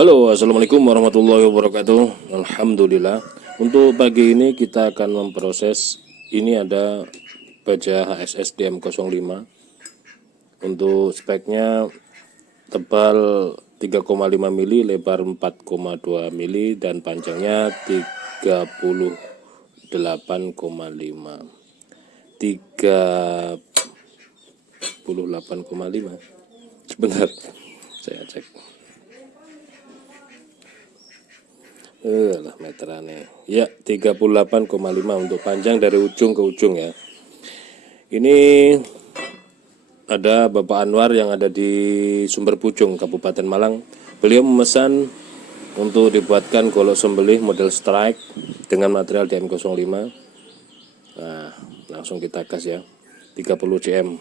Halo, Assalamualaikum warahmatullahi wabarakatuh. Alhamdulillah. Untuk pagi ini kita akan memproses. Ini ada baja HSS Dm05. Untuk speknya tebal 3,5 mili, lebar 4,2 mili, dan panjangnya 38,5. 38,5. Sebentar, saya cek. Lah meterannya. Ya, 38,5 untuk panjang dari ujung ke ujung ya. Ini ada Bapak Anwar yang ada di Sumber Pucung, Kabupaten Malang. Beliau memesan untuk dibuatkan golok sembelih model strike dengan material Dm05. Nah, langsung kita gas ya. 30 cm.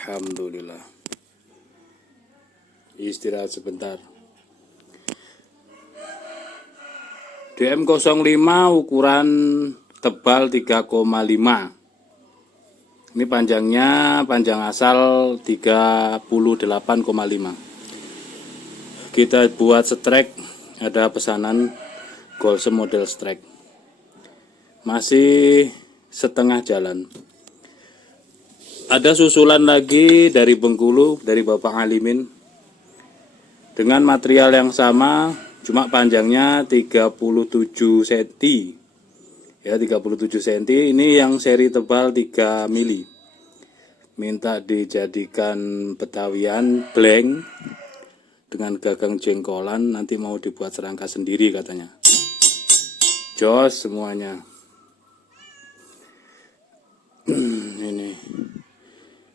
Alhamdulillah. Istirahat sebentar. Dm05 ukuran tebal 3,5. Ini panjangnya, panjang asal 38,5. Kita buat strike, ada pesanan Golok model strike. Masih setengah jalan. Ada susulan lagi dari Bengkulu, dari Bapak Alimin. Dengan material yang sama, cuma panjangnya 37 cm. Ya, 37 cm. Ini yang seri tebal 3 mili. Minta dijadikan betawian blank dengan gagang jengkolan, nanti mau dibuat serangka sendiri katanya. Jos semuanya. Ini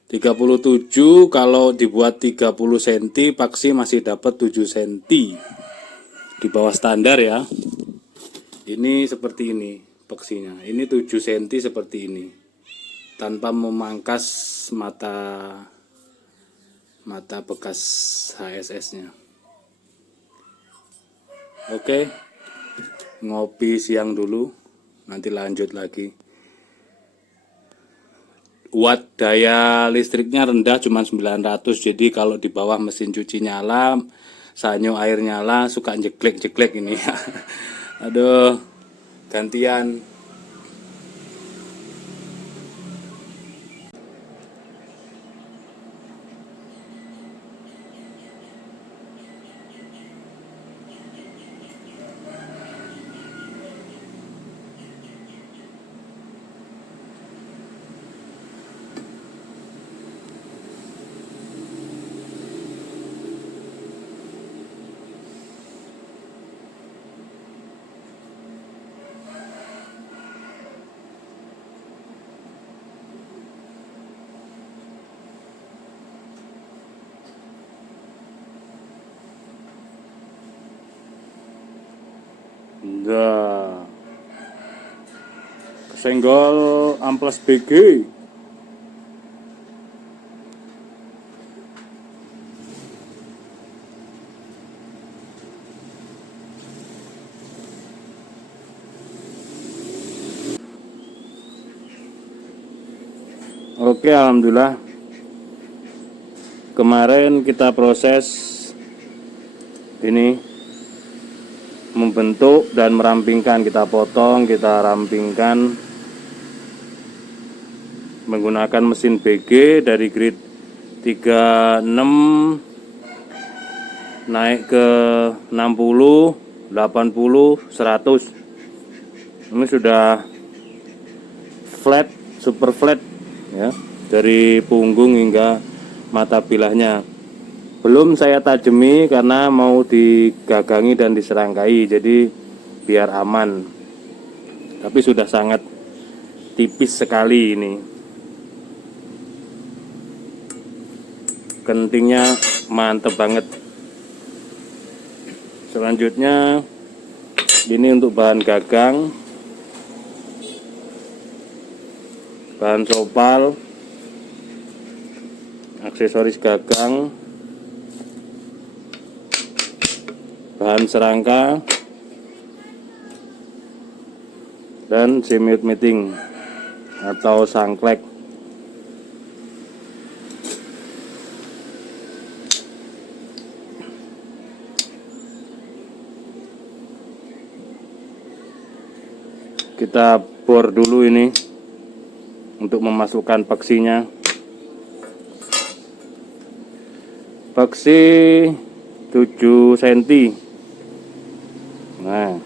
37, kalau dibuat 30 cm paksi masih dapat 7 cm di bawah standar ya. Ini seperti ini paksinya. Ini 7 cm seperti ini, tanpa memangkas mata bekas HSS nya. Oke, ngopi siang dulu, nanti lanjut lagi. Watt daya listriknya rendah, cuma 900. Jadi kalau di bawah mesin cuci nyala, sanyo air nyala, suka jeglek-jeglek ini. Aduh, gantian. Nah, kesenggol amplas BG. Oke, alhamdulillah. Kemarin kita proses ini, membentuk dan merampingkan. Kita potong, kita rampingkan menggunakan mesin BG dari grade 36 naik ke 60, 80, 100. Ini sudah flat, super flat ya, dari punggung hingga mata bilahnya. Belum saya tajemi karena mau digagangi dan diserangkai, jadi biar aman. Tapi sudah sangat tipis sekali ini. Kentingnya mantep banget. Selanjutnya ini untuk bahan gagang, bahan sopal, aksesoris gagang, bahan serangka, dan simut meeting atau sangklek. Kita bor dulu ini untuk memasukkan paksinya. Paksi 7 cm. Nah,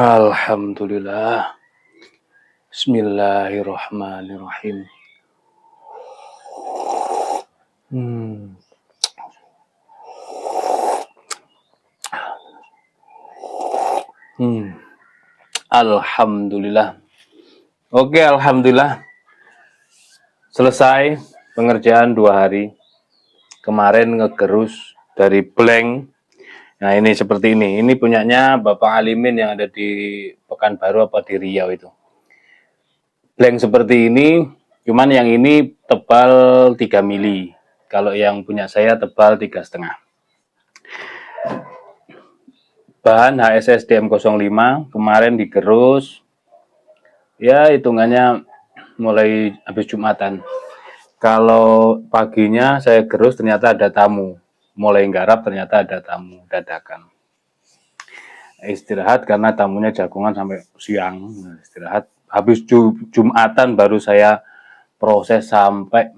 Alhamdulillah. Bismillahirrahmanirrahim. Alhamdulillah. Oke, alhamdulillah. Selesai pengerjaan 2 hari. Kemarin ngegerus dari blank. Nah, ini seperti ini. Ini punyanya Bapak Alimin yang ada di Pekanbaru apa di Riau itu. Blank seperti ini, cuman yang ini tebal 3 mili. Kalau yang punya saya tebal 3,5. Bahan HSS Dm05 kemarin digerus. Ya, hitungannya mulai habis Jumatan. Kalau paginya saya gerus ternyata ada tamu. Mulai nggarap ternyata ada tamu dadakan. Istirahat karena tamunya jagongan sampai siang. Istirahat. Habis Jumatan baru saya proses sampai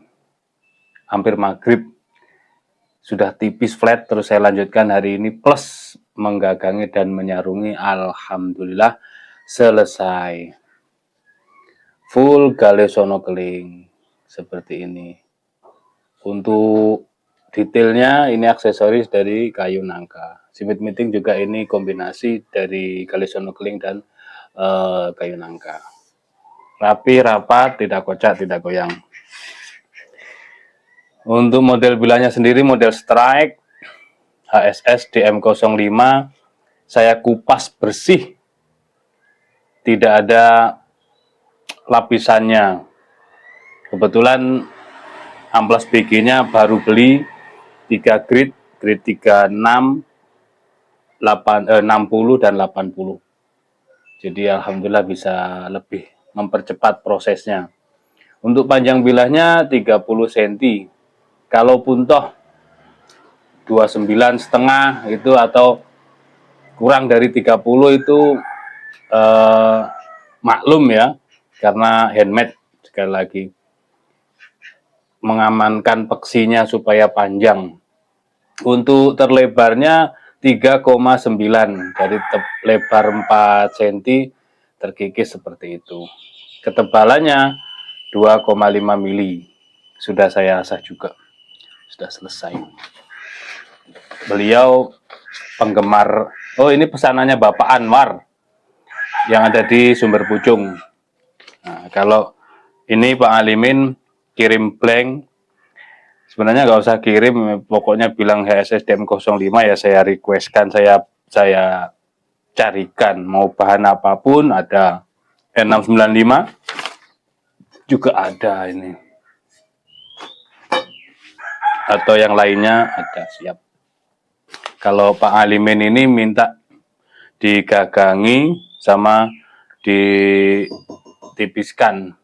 hampir maghrib. Sudah tipis flat, terus saya lanjutkan hari ini plus menggagangi dan menyarungi. Alhamdulillah selesai. Full galesono keling seperti ini. Untuk detailnya ini aksesoris dari kayu nangka. Sipit meeting juga ini kombinasi dari galesono keling dan kayu nangka. Rapi, rapat, tidak kocak, tidak goyang. Untuk model bilanya sendiri model strike HSS Dm05 saya kupas bersih, tidak ada lapisannya. Kebetulan amplas BG-nya baru beli 3 grade 36, 60 dan 80. Jadi alhamdulillah bisa lebih mempercepat prosesnya. Untuk panjang bilahnya 30 cm. Kalaupun toh 29,5 itu atau kurang dari 30 itu maklum ya, karena handmade sekali lagi. Mengamankan peksinya supaya panjang. Untuk terlebarnya 3,9 dari lebar 4 cm terkikis seperti itu. Ketebalannya 2,5 mili. Sudah saya asah juga. Sudah selesai. Beliau penggemar, oh ini pesanannya Bapak Anwar yang ada di Sumber Pucung. Nah, kalau ini Pak Alimin kirim blank, sebenarnya nggak usah kirim, pokoknya bilang HSS Dm05 ya saya requestkan, saya carikan, mau bahan apapun ada. N695 juga ada ini, atau yang lainnya ada, siap. Kalau Pak Alimin ini minta digagangi sama ditipiskan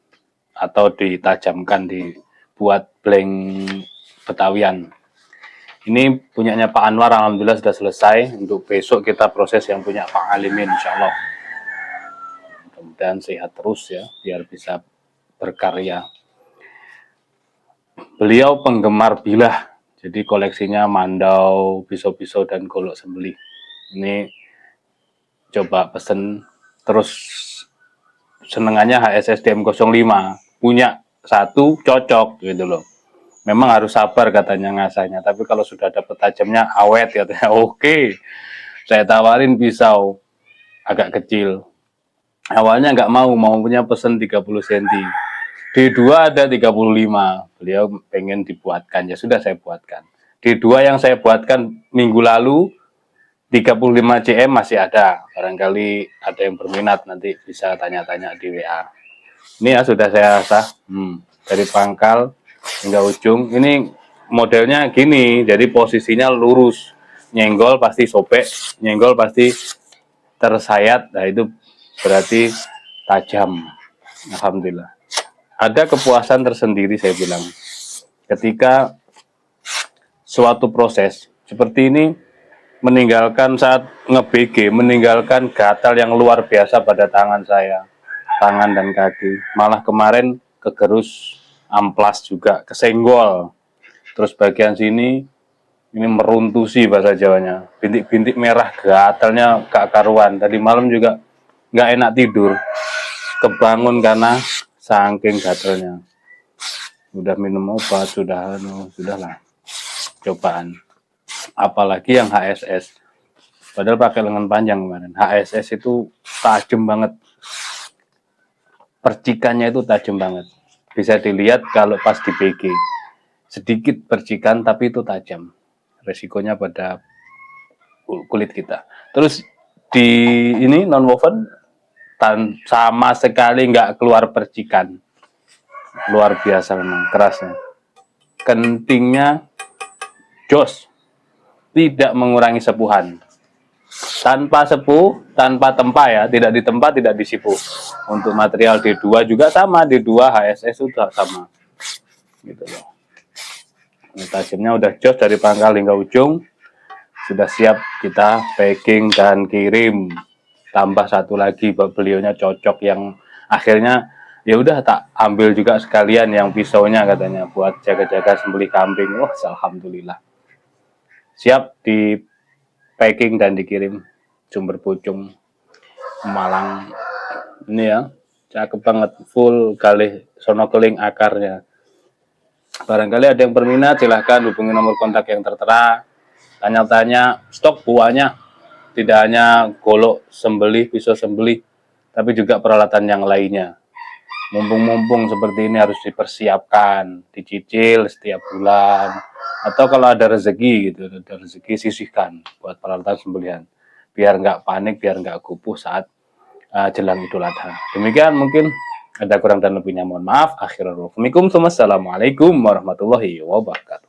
atau ditajamkan, dibuat blank Betawian. Ini punyanya Pak Anwar, alhamdulillah sudah selesai. Untuk besok kita proses yang punya Pak Alimin, insya Allah. Mudah-mudahan sehat terus ya, biar bisa berkarya. Beliau penggemar bilah, jadi koleksinya mandau, pisau-pisau, dan golok sembelih. Ini coba pesen, terus senengannya HSS Dm05, punya satu cocok gitu loh. Memang harus sabar katanya ngasahnya, tapi kalau sudah dapat tajamnya awet katanya. Oke, saya tawarin pisau agak kecil. Awalnya nggak mau punya pesen 30 cm. D2 ada 35, beliau pengen dibuatkan, ya sudah saya buatkan. D2 yang saya buatkan minggu lalu 35 cm masih ada, barangkali ada yang berminat, nanti bisa tanya-tanya di WA. Ini ya sudah saya asah, dari pangkal hingga ujung. Ini modelnya gini, jadi posisinya lurus, nyenggol pasti sobek, nyenggol pasti tersayat, nah itu berarti tajam. Alhamdulillah. Ada kepuasan tersendiri saya bilang, ketika suatu proses seperti ini, meninggalkan saat nge-BG, meninggalkan gatal yang luar biasa pada tangan saya, tangan dan kaki. Malah kemarin kegerus amplas juga, kesenggol. Terus bagian sini, ini meruntusi bahasa Jawanya, bintik-bintik merah, gatalnya gak karuan. Tadi malam juga nggak enak tidur, kebangun karena saking gatalnya. Udah minum obat, sudahlah cobaan. Apalagi yang HSS, padahal pakai lengan panjang kemarin. HSS itu tajam banget, percikannya itu tajam banget. Bisa dilihat kalau pas di PG, sedikit percikan tapi itu tajam. Resikonya pada kulit kita. Terus di ini non woven sama sekali nggak keluar percikan, luar biasa memang kerasnya. Kentingnya jos, tidak mengurangi sepuhan. Tanpa sepuh, tanpa tempa ya, tidak ditempa, tidak disipu. Untuk material D2 juga sama, D2 HSS sudah sama. Gitu loh. Ini tajamnya udah jos dari pangkal hingga ujung. Sudah siap kita packing dan kirim. Tambah satu lagi beliaunya cocok yang akhirnya ya udah tak ambil juga sekalian yang pisaunya katanya buat jaga-jaga sembelih kambing. Wah, alhamdulillah. Siap di packing dan dikirim Sumber Pucung Malang. Ini ya, cakep banget, full galih sono keling akarnya. Barangkali ada yang berminat, silahkan hubungi nomor kontak yang tertera. Tanya-tanya stok buahnya, tidak hanya golok sembelih, pisau sembelih, tapi juga peralatan yang lainnya. Mumpung-mumpung seperti ini harus dipersiapkan, dicicil setiap bulan, atau kalau ada rezeki gitu, ada rezeki sisihkan buat peralatan sembelihan, biar nggak panik, biar nggak gupuh saat jelang Idul Adha. Demikian mungkin, ada kurang dan lebihnya mohon maaf. Assalamualaikum warahmatullahi wabarakatuh.